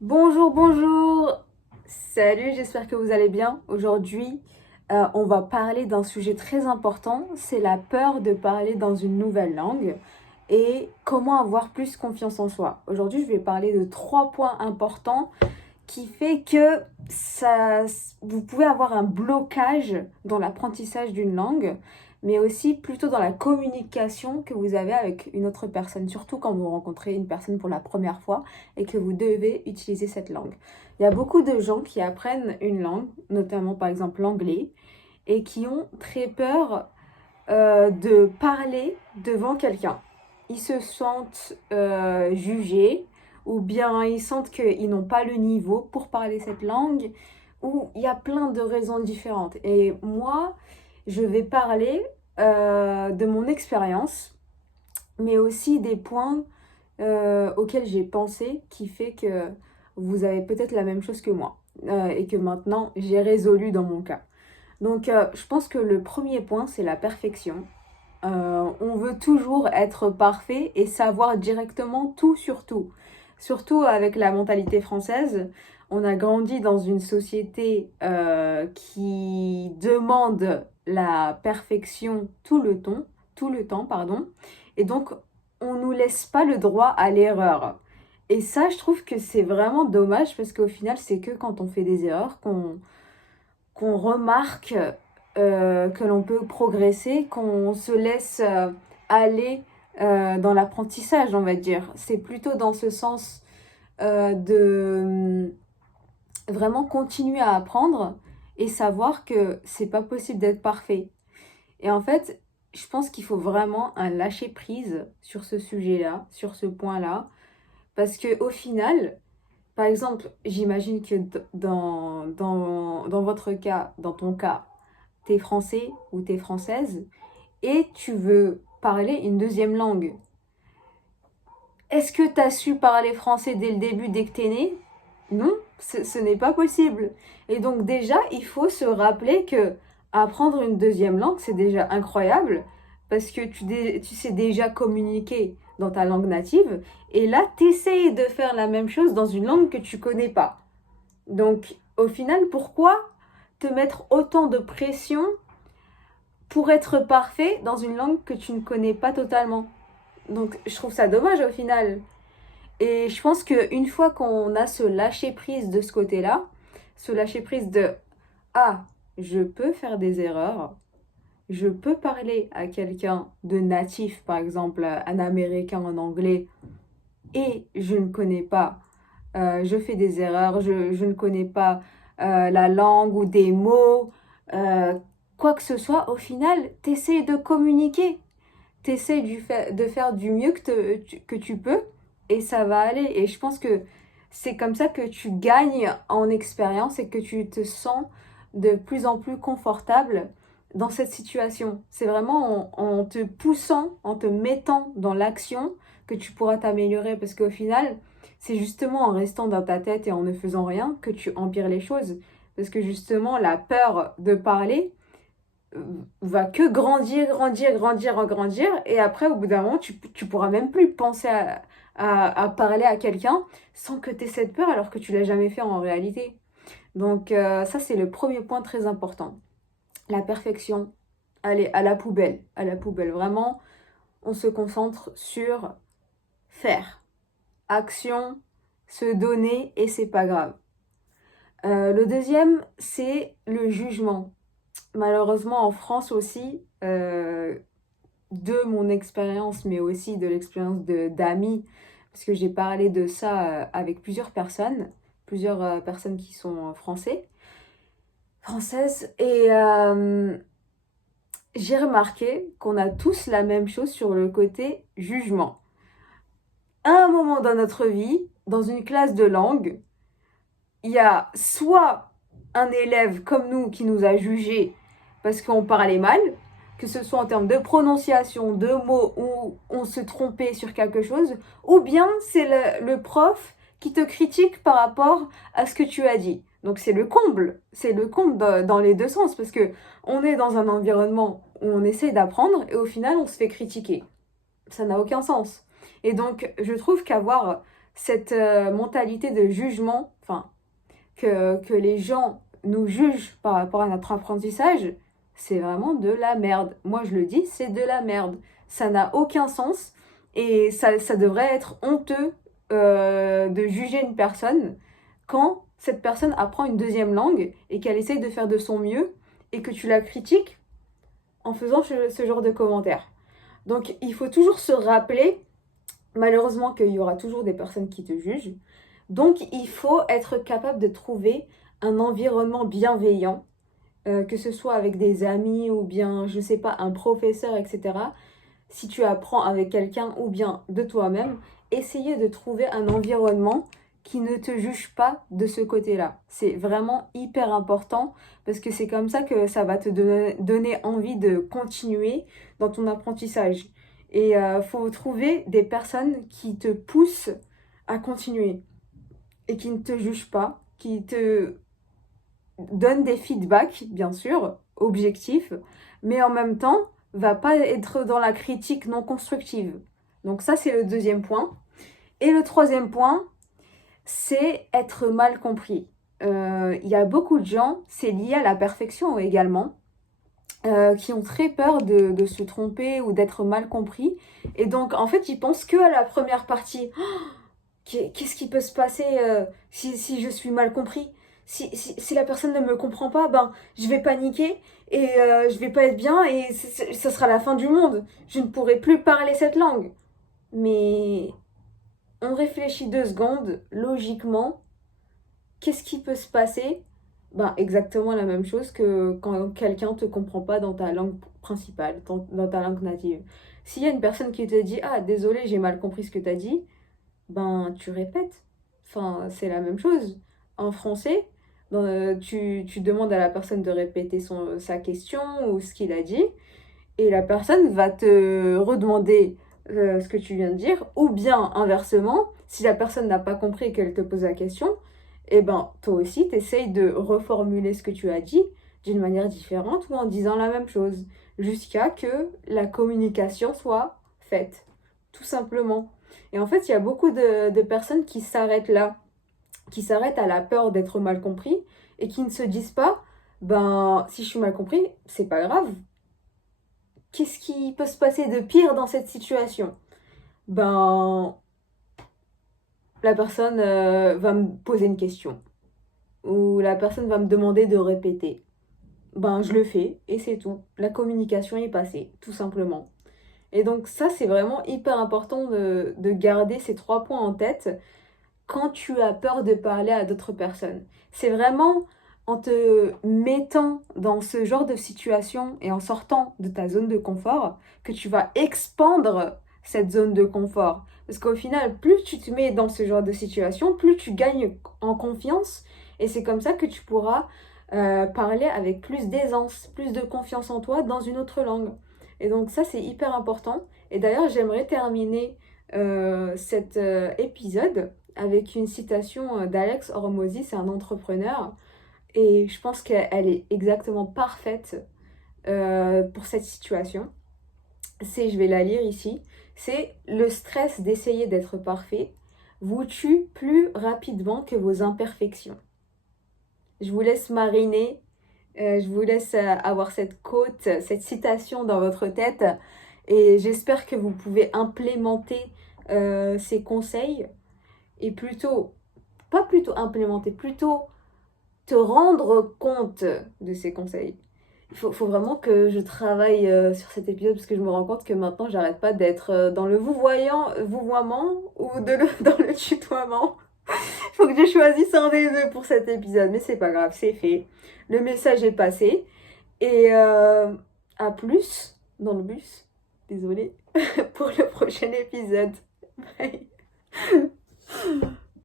Bonjour, bonjour! Salut, j'espère que vous allez bien. Aujourd'hui, on va parler d'un sujet très important, c'est la peur de parler dans une nouvelle langue et comment avoir plus confiance en soi. Aujourd'hui, je vais parler de 3 points importants qui fait que ça, vous pouvez avoir un blocage dans l'apprentissage d'une langue, mais aussi plutôt dans la communication que vous avez avec une autre personne, surtout quand vous rencontrez une personne pour la première fois et que vous devez utiliser cette langue. Il y a beaucoup de gens qui apprennent une langue, notamment par exemple l'anglais, et qui ont très peur de parler devant quelqu'un. Ils se sentent jugés ou bien ils sentent qu'ils n'ont pas le niveau pour parler cette langue ou il y a plein de raisons différentes. Et moi, je vais parler de mon expérience, mais aussi des points auxquels j'ai pensé qui fait que vous avez peut-être la même chose que moi et que maintenant j'ai résolu dans mon cas. Donc, je pense que le premier point, c'est la perfection. On veut toujours être parfait et savoir directement tout sur tout. Surtout avec la mentalité française, on a grandi dans une société qui demande la perfection tout le temps, pardon. Et donc, on nous laisse pas le droit à l'erreur. Et ça, je trouve que c'est vraiment dommage parce qu'au final, c'est que quand on fait des erreurs qu'on remarque que l'on peut progresser, qu'on se laisse aller dans l'apprentissage, on va dire. C'est plutôt dans ce sens de vraiment continuer à apprendre et savoir que c'est pas possible d'être parfait. Et en fait, je pense qu'il faut vraiment un lâcher prise sur ce sujet-là, sur ce point-là, parce que au final, par exemple, j'imagine que dans votre cas, dans ton cas, t'es français ou t'es française et tu veux parler une deuxième langue. Est-ce que t'as su parler français dès le début, dès que t'es né? Non, ce n'est pas possible. Et donc déjà, il faut se rappeler que apprendre une deuxième langue, c'est déjà incroyable parce que tu sais déjà communiquer dans ta langue native et là, t'essayes de faire la même chose dans une langue que tu connais pas. Donc, au final, pourquoi te mettre autant de pression pour être parfait dans une langue que tu ne connais pas totalement? Donc, je trouve ça dommage au final. Et je pense qu'une fois qu'on a ce lâcher prise de ce côté-là, ce lâcher prise de ah, je peux faire des erreurs, je peux parler à quelqu'un de natif, par exemple un américain en anglais, et je ne connais pas, je fais des erreurs, je ne connais pas la langue ou des mots, euh, quoi que ce soit, au final, t'essayes de communiquer, t'essayes de faire du mieux que tu peux et ça va aller. Et je pense que c'est comme ça que tu gagnes en expérience et que tu te sens de plus en plus confortable dans cette situation. C'est vraiment en te poussant, en te mettant dans l'action que tu pourras t'améliorer parce qu'au final, c'est justement en restant dans ta tête et en ne faisant rien que tu empires les choses. Parce que justement, la peur de parler, va que grandir, grandir, grandir, grandir. Et après, au bout d'un moment, tu pourras même plus penser à parler à quelqu'un sans que tu aies cette peur alors que tu l'as jamais fait en réalité. Donc ça, c'est le premier point très important. La perfection, allez, à la poubelle. À la poubelle. Vraiment, on se concentre sur faire. Action, se donner et c'est pas grave. Le deuxième, c'est le jugement. Malheureusement, en France aussi, de mon expérience, mais aussi de l'expérience d'amis, parce que j'ai parlé de ça avec plusieurs personnes qui sont françaises, et j'ai remarqué qu'on a tous la même chose sur le côté jugement. À un moment dans notre vie, dans une classe de langue, il y a soit un élève comme nous qui nous a jugés parce qu'on parlait mal, que ce soit en termes de prononciation, de mots, ou on se trompait sur quelque chose, ou bien c'est le prof qui te critique par rapport à ce que tu as dit. Donc c'est le comble dans les deux sens, parce que on est dans un environnement où on essaie d'apprendre et au final on se fait critiquer. Ça n'a aucun sens. Et donc je trouve qu'avoir cette mentalité de jugement, enfin, que les gens nous jugent par rapport à notre apprentissage, c'est vraiment de la merde. Moi, je le dis, c'est de la merde. Ça n'a aucun sens et ça devrait être honteux de juger une personne quand cette personne apprend une deuxième langue et qu'elle essaye de faire de son mieux et que tu la critiques en faisant ce genre de commentaires. Donc, il faut toujours se rappeler, malheureusement, qu'il y aura toujours des personnes qui te jugent. Donc, il faut être capable de trouver un environnement bienveillant, que ce soit avec des amis ou bien, je sais pas, un professeur, etc. Si tu apprends avec quelqu'un ou bien de toi-même, essayez de trouver un environnement qui ne te juge pas de ce côté-là. C'est vraiment hyper important parce que c'est comme ça que ça va te donner envie de continuer dans ton apprentissage. Et faut trouver des personnes qui te poussent à continuer et qui ne te jugent pas, qui te donnent des feedbacks, bien sûr, objectifs, mais en même temps, va pas être dans la critique non constructive. Donc ça, c'est le deuxième point. Et le troisième point, c'est être mal compris. Il y a beaucoup de gens, c'est lié à la perfection également, qui ont très peur de se tromper ou d'être mal compris. Et donc, en fait, ils pensent que à la première partie. Qu'est-ce qui peut se passer si je suis mal compris? Si la personne ne me comprend pas, ben, je vais paniquer et je vais pas être bien et ça sera la fin du monde. Je ne pourrai plus parler cette langue. Mais on réfléchit 2 secondes, logiquement, qu'est-ce qui peut se passer? Ben, exactement la même chose que quand quelqu'un te comprend pas dans ta langue principale, dans ta langue native. S'il y a une personne qui te dit, ah, désolé, j'ai mal compris ce que tu as dit, ben tu répètes. Enfin, c'est la même chose. En français, tu demandes à la personne de répéter sa question ou ce qu'il a dit, et la personne va te redemander ce que tu viens de dire, ou bien inversement, si la personne n'a pas compris et qu'elle te pose la question, et ben toi aussi, tu essayes de reformuler ce que tu as dit d'une manière différente ou en disant la même chose, jusqu'à que la communication soit faite, tout simplement. Et en fait, il y a beaucoup de personnes qui s'arrêtent là, qui s'arrêtent à la peur d'être mal compris et qui ne se disent pas, ben, si je suis mal compris, c'est pas grave. Qu'est-ce qui peut se passer de pire dans cette situation? Ben, la personne va me poser une question ou la personne va me demander de répéter. Ben, je le fais et c'est tout. La communication est passée, tout simplement. Et donc ça, c'est vraiment hyper important de garder ces 3 points en tête quand tu as peur de parler à d'autres personnes. C'est vraiment en te mettant dans ce genre de situation et en sortant de ta zone de confort que tu vas expandre cette zone de confort. Parce qu'au final, plus tu te mets dans ce genre de situation, plus tu gagnes en confiance et c'est comme ça que tu pourras parler avec plus d'aisance, plus de confiance en toi dans une autre langue. Et donc ça, c'est hyper important. Et d'ailleurs, j'aimerais terminer cet épisode avec une citation d'Alex Hormozy, c'est un entrepreneur, et je pense qu'elle est exactement parfaite pour cette situation. Je vais la lire ici, c'est: le stress d'essayer d'être parfait vous tue plus rapidement que vos imperfections. Je vous laisse mariner, je vous laisse avoir cette quote, cette citation dans votre tête, et j'espère que vous pouvez implémenter ces conseils et pas plutôt implémenter, plutôt te rendre compte de ces conseils. Il faut vraiment que je travaille sur cet épisode parce que je me rends compte que maintenant j'arrête pas d'être dans le vouvoiement ou dans le tutoiement. Il faut que je choisisse un des deux pour cet épisode, mais c'est pas grave, c'est fait. Le message est passé et à plus dans le bus. Désolée pour le prochain épisode. Bye.